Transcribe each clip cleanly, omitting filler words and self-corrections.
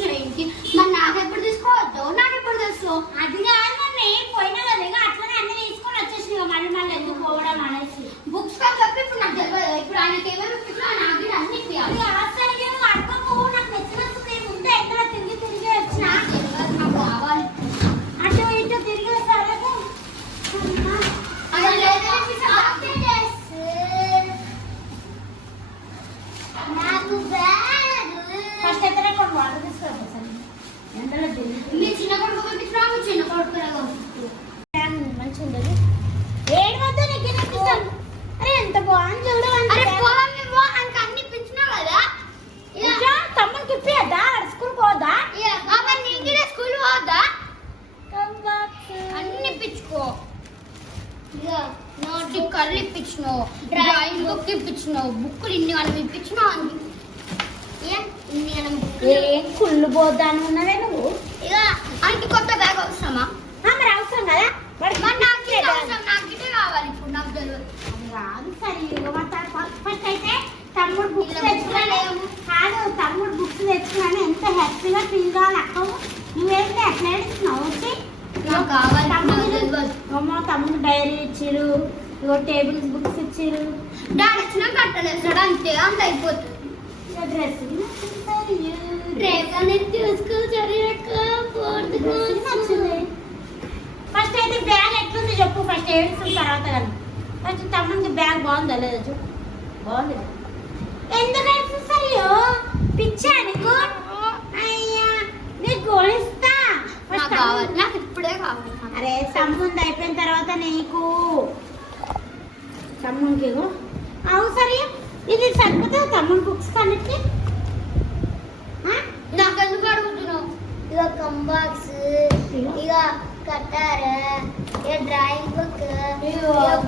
వచ్చిన ఇంటికి మరి నాకెప్పుడు తీసుకోవద్దు నాకెప్పుడు తెలుసు అది కాదు మమ్మీ పోయినా కదా అట్లనే అన్ని తీసుకొని వచ్చేసి మళ్ళీ మళ్ళీ ఎందుకు పోవడం అనేసి బుక్స్ కా చెప్పి ఇప్పుడు నాకు తెలియదు ఇప్పుడు ఆయనకి ఏమేమి ఇప్పించినా నాకు అన్ని ఇప్పించాలి అసలు అడుకోవు నాకు నచ్చినందుకు ముందే ఎక్కడ తిరిగి తిరిగి వచ్చిన నాకు కావాలి అటు ఇటు తిరిగి వస్తాను ఫస్ట్ అయితే కొన్ని వాటర్ తీసుకోవాలి సార్ ఎండలో మీ చిన్న కొడుకు పంపించినా మీ చిన్న కొడుకు మంచిగా ఉండదు ఏడు వద్ద నీకు అనిపిస్తాను అరే ఎంత బాగుంది చూడు అన్ని ఇప్పించినా కదా ఇంకా తమ్మునికి ఇప్పియద్దా స్కూల్ పోదా నీకు స్కూల్ పోదా అన్ని ఇప్పించుకో నోట్ కర్లు ఇప్పించినావు డ్రాయింగ్ బుక్ ఇప్పించినావు బుక్కులు ఇన్ని మనం ఇప్పించినావు అని ఏం కుళ్ళు పోద్దాను ఉన్నదే నువ్వు ఇక ఆయనకి కొత్త బ్యాగ్ అవసరమా మరి అవసరం కదా నాకు గిట్టే కావాలి ఇప్పుడు నాకు తెలియదు రాదు సరే ఫస్ట్ అయితే తమ్ముడు బుక్స్ తెచ్చుకోలేము కాదు తమ్ముడు బుక్స్ తెచ్చుకున్నాను ఎంత హ్యాపీగా ఫీల్ కావాలి అక్క నువ్వేంటి ఎట్లా ఏడుస్తున్నావు వచ్చి అమ్మ తమ్ముడు డైరీ ఇచ్చిరు ఇగో టేబుల్స్ బుక్స్ ఇచ్చిరు డాడీ వచ్చినా కట్టలేదు అంతే అంత అయిపోతుంది డ్రెస్ ఫస్ట్ అయితే బ్యాగ్ ఎట్లుంది చెప్పు ఫస్ట్ ఏడుస్తున్న తర్వాత కానీ ఫస్ట్ తమ్ముడికి బ్యాగ్ బాగుందా లేదా చెప్పు బాగుంది ఎందుకు ఏడుస్తారో పిచ్చా నీకు అయ్యా నీకు గోళిస్తా నాకు ఇప్పుడే కావాలి అరే తమ్ముంది అయిపోయిన తర్వాత నీకు తమ్ముడికి అవు సరే ఇది సరిపోతుంది తమ్ముడు బుక్స్ కన్నిటికి నాకెందుకు అడుగుతున్నావు ఇక కంబాక్స్ ఇక కట్టార ఇక డ్రాయింగ్ బుక్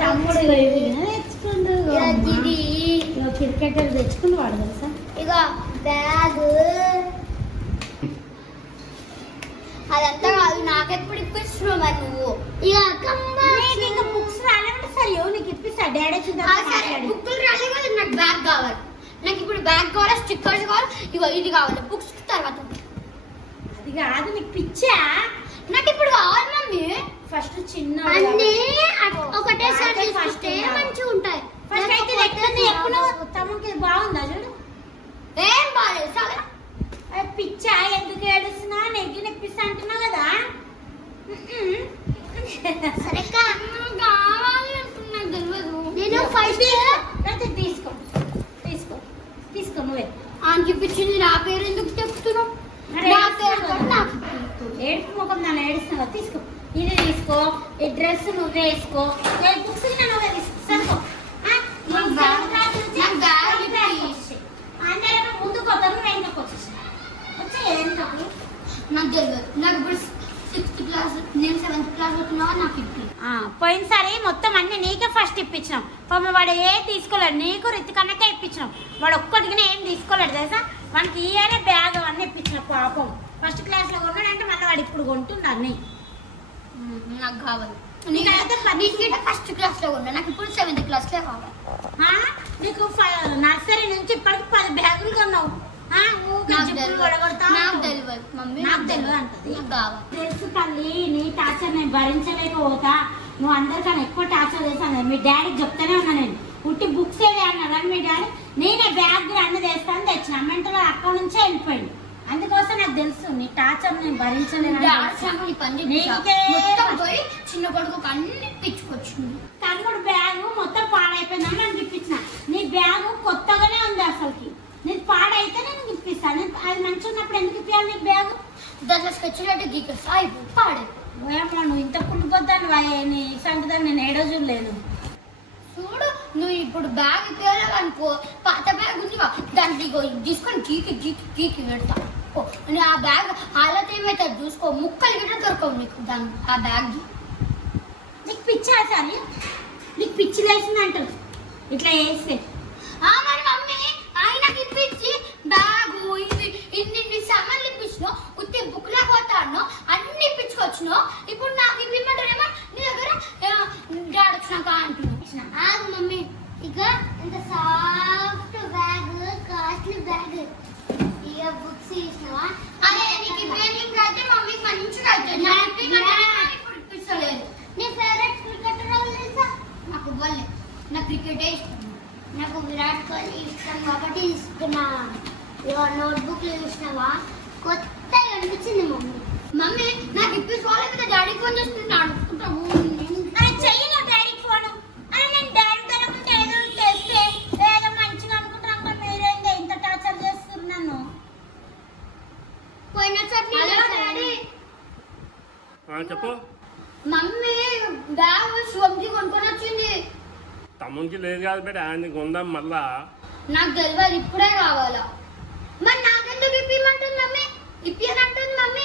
తమ్ముడు తెచ్చుకుండు క్రికెట్ తెచ్చుకుని వాడు తెలుసా ఇక బ్యాగ్ అదంతా కాదు నాకెప్పుడు ఇప్పిస్తున్నావు మరి నువ్వు ఇక బుక్స్ రాలేమంటే సరే నీకు ఇప్పిస్తా డాడీ బుక్కులు రాలేదు కదా నాకు బ్యాగ్ కావాలి నాకు ఇప్పుడు బ్యాగ్ కావాలి స్టిక్కర్స్ కావాలి ఇగో ఇది కావాలి బుక్స్ తర్వాత అది కాదు నీకు పిచ్చా నాకు ఇప్పుడు కావాలి మమ్మీ ఫస్ట్ చిన్న ఒకటేసారి ఫస్ట్ మంచిగా ఉంటాయి ఫస్ట్ అయితే ఎట్లుంది ఎప్పుడు తమ్ముడికి బాగుందా చూడు ఏం బాగాలేదు సరే పిచ్చా ఎందుకు ఏడుస్తున్నా నెగ్గి నెప్పిస్తా అంటున్నావు కదా సరే కావాలి అంటున్నా తెలియదు నేను ఫస్ట్ తీసుకో తీసుకో తీసుకో నువ్వే అని చెప్పించింది నా పేరు ఎందుకు చెప్తున్నావు ఏడుపు ముఖం నన్ను ఏడుస్తున్నావు తీసుకో ఇది తీసుకో ఈ డ్రెస్ నువ్వే వేసుకో బుక్స్ నువ్వే తీసుకో అందరూ ముందుకు వద్దాము వెనకకు వచ్చేసి నాకు తెలియదు నాకు ఇప్పుడు 6th క్లాస్ నేను 7th క్లాస్ అవుతున్నావా నాకు ఇప్పుడు పోయినసారి మొత్తం అన్ని నీకే ఫస్ట్ ఇప్పించినాం పాపం వాడు ఏ తీసుకోలేడు నీకు రితికన్నకే ఇప్పించినాం వాడు ఒక్కటికి ఏం తీసుకోలేడు తెలుసా మనకి ఇయరే బ్యాగ్ అన్నీ ఇప్పించిన పాపం ఫస్ట్ క్లాస్లో కొన్నాడంటే మళ్ళీ వాడు ఇప్పుడు కొంటున్నాడు అన్నీ నాకు కావాలి నీకైతే ఫస్ట్ క్లాస్లో కొన్నా నాకు ఇప్పుడు 7th క్లాస్లో కావాలి నీకు నర్సరీ నుంచి ఇప్పటికి 10 బ్యాగులు కొన్నావు తెలుసు తల్లి నీ టార్చర్ నేను భరించలేకపోతా నువ్వు అందరికన్నా ఎక్కువ టార్చర్ చేస్తాను మీ డాడీకి చెప్తానే ఉన్నా నేను ఉట్టి బుక్స్ ఏవి అన్నా కానీ మీ డాడీ నేనే బ్యాగ్ అన్ని తెస్తాను తెచ్చిన మెంటలో అక్కడ నుంచే వెళ్ళిపోయింది అందుకోసం నాకు తెలుసు నీ టార్చర్ నేను భరించలేను చిన్న కొడుకు అన్ని పిచ్చుకొచ్చింది తమ్ముడు బ్యాగ్ మొత్తం పాడైపోయిందని నాకు ఇప్పించిన నీ బ్యాగ్ కొత్తగానే ఉంది అసలుకి నేను పాడైతే నేను ఇప్పిస్తాను అది మంచిగా ఉన్నప్పుడు ఎందుకు ఇప్పించాలి నీకు బ్యాగ్ దాంట్లో స్కెచ్ గీకేస్తా పాడేమో నువ్వు ఇంత కుళ్ళిపోద్దాను నీ సంగతి నేను ఏడో చూడలేను చూడు నువ్వు ఇప్పుడు బ్యాగ్ ఇప్పలేవు అనుకో పాత బ్యాగ్ ఉంది దాంట్లో తీసుకొని గీకి గీకి గీకి పెడతా ఆ బ్యాగ్ హాలత్ ఏమైతుంది చూసుకో ముక్కలు గిట్ట దొరకవు నీకు దాని ఆ బ్యాగ్ నీకు పిచ్చా సారి నీకు పిచ్చి లేసింది అంటారు ఇట్లా వేస్తే మరి మమ్మీ ఆయనకి ఇప్పించి బ్యాగు ఇది ఇన్ని సామాన్లు ఇప్పించినావు ఉత్తి బుక్లా పోతాను అన్ని ఇప్పించుకొచ్చినావు ఇప్పుడు నాకు ఇప్పిమంటారేమో నీ దగ్గర డాడీ వచ్చినాక అంటున్నావు మమ్మీ ఇక ఇంత సాఫ్ట్ బ్యాగ్ కాస్ట్లీ బ్యాగ్ ఇక బుక్స్ ఇచ్చినావా అదే బుక్లు చూసినావా కొత్తగా అనిపించింది మమ్మీ. మమ్మీ నాకు ఇప్పించుకోవాలి కదా, డాడీ ఫోన్ చేస్తుంది అడుగుకుంటాము. చెయ్యి డాడీకి ఫోన్. నేను డాడీ తరపుంటే ఏదో చేస్తే ఏదో మంచిగా అనుకుంటాను. మీరేంది ఇంత టార్చర్ చేస్తున్నాను? డాడీ చెప్పు. మమ్మీ బ్యాగ్ శివంకి కొనుక్కొని వచ్చింది. తమ్మునికి లేదు కాదు బిడ్డ, ఆయన కొందాం మళ్ళా. నాకు తెలియదు, ఇప్పుడే కావాలా. మరి నాకెందుకు ఇప్పిమంటుంది మమ్మీ? ఇప్పియనంటుంది మమ్మీ.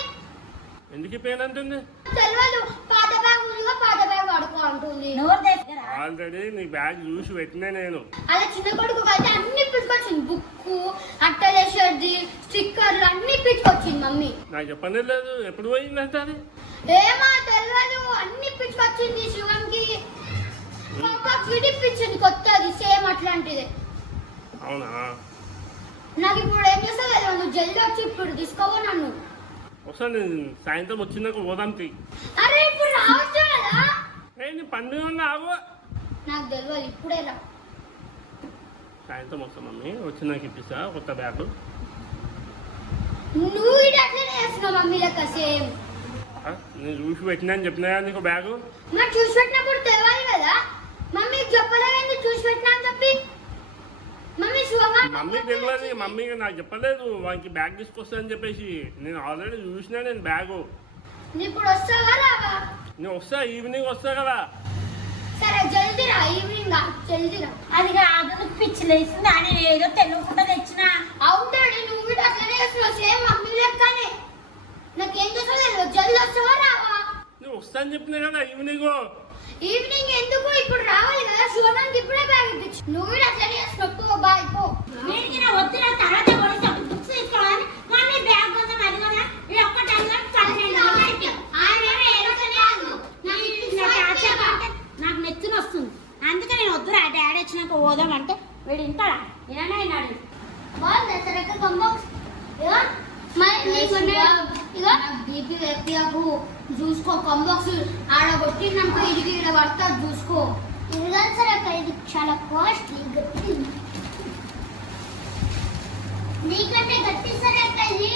ఎందుకు ఇప్పేనంటుంది? తెలియదు, పాత బ్యాగ్ ఉందిగా, పాత బ్యాగ్ వాడుకో అంటుంది. నోరు దగ్గర ఆల్రెడీ నీ బ్యాగ్ చూసి పెట్టినా నేను. అలా చిన్న కొడుకు అయితే అన్ని పిచ్చుకొచ్చింది. బుక్, అట్టలేసేది, స్టిక్కర్లు అన్ని పిచ్చుకొచ్చింది మమ్మీ. నాకు చెప్పనే లేదు. ఎప్పుడు పోయిందంటే అది ఏమో తెలియదు, అన్ని పిచ్చుకొచ్చింది. శివంకి విడిపించింది కొత్తది, సేమ్ అట్లాంటిది. అవునా? నాకు ఇప్పుడు ఏం చేస్తావు కదా, నువ్వు జల్దీ వచ్చి ఇప్పుడు తీసుకోవో నన్ను. ఒకసారి నేను సాయంత్రం వచ్చినాక పోదాంకి. అరే ఇప్పుడు రావచ్చు కదా. నీ పని మీద ఉన్నా ఆగు. నాకు తెలియదు, ఇప్పుడే రా. సాయంత్రం వస్తా మమ్మీ, వచ్చినాక ఇప్పిస్తా కొత్త బ్యాగ్. నువ్వు ఇది అట్లనే చేస్తున్నావు మమ్మీ లెక్క సేమ్. నేను చూసి పెట్టినా అని చెప్పినా కదా నీకు బ్యాగు. మరి చూసి పెట్టినప్పుడు తెలియాలి కదా. మమ్మీ చెప్పలేదు చూసి పెట్టినా అని చెప్పి. మమ్మీ మమ్మీ తెలియదు, మమ్మీ నాకు చెప్పలేదు వానికి బ్యాగ్ తీసుకొస్తా అని చెప్పేసి. నేను ఆల్రెడీ చూసినా నేను బ్యాగు. ఇప్పుడు వస్తావా రావా? నేను వస్తా, ఈవినింగ్ వస్తా కదా. సరే జల్దీ రా, ఈవినింగ్ జల్దీ రా. అది కాదు, పిచ్చి లేసింది అని ఏదో తెలియకుండా తెచ్చిన. అవుతాడు, నువ్వు కూడా అట్లనే చేస్తున్నావు సేమ్ మమ్మీ లెక్కనే. నాకేం చేస్తలేదు, జల్దీ వస్తావా రావా? నువ్వు వస్తా అని చెప్పినా కదా ఈవినింగ్. ఈవినింగ్ ఎందుకు, ఇప్పుడు రావాలి కదా. శివనానికి ఇప్పుడే బ్యాగ్ ఇప్పించు. నువ్వు కూడా అట్లనే చేస్తున్నావు. పో బాయ్ పో. వీడికి నా వద్దు, నా తర్వాత కొనేసి అప్పుడు బుక్స్ తీసుకోవాలి. మమ్మీ బ్యాగ్ కోసం అది కదా, ఇది ఒక్కటి నాకు నెత్తున వస్తుంది. అందుకే నేను వద్దురా, డాడీ వచ్చినాక పోదామంటే వీడు ఇంటాడా? ఏమైనాడు? బాగుంది సరే కంబాక్స్. బీపీ వేపియాకు చూసుకో. కంబాక్స్ ఆడ కొట్టిందనుకో, ఇది ఇక్కడ పడతా చూసుకో. ఇది కానీ సరే అక్క, ఇది చాలా కాస్ట్లీ గట్టి. నీకంటే గట్టి సరే అక్క ఇది.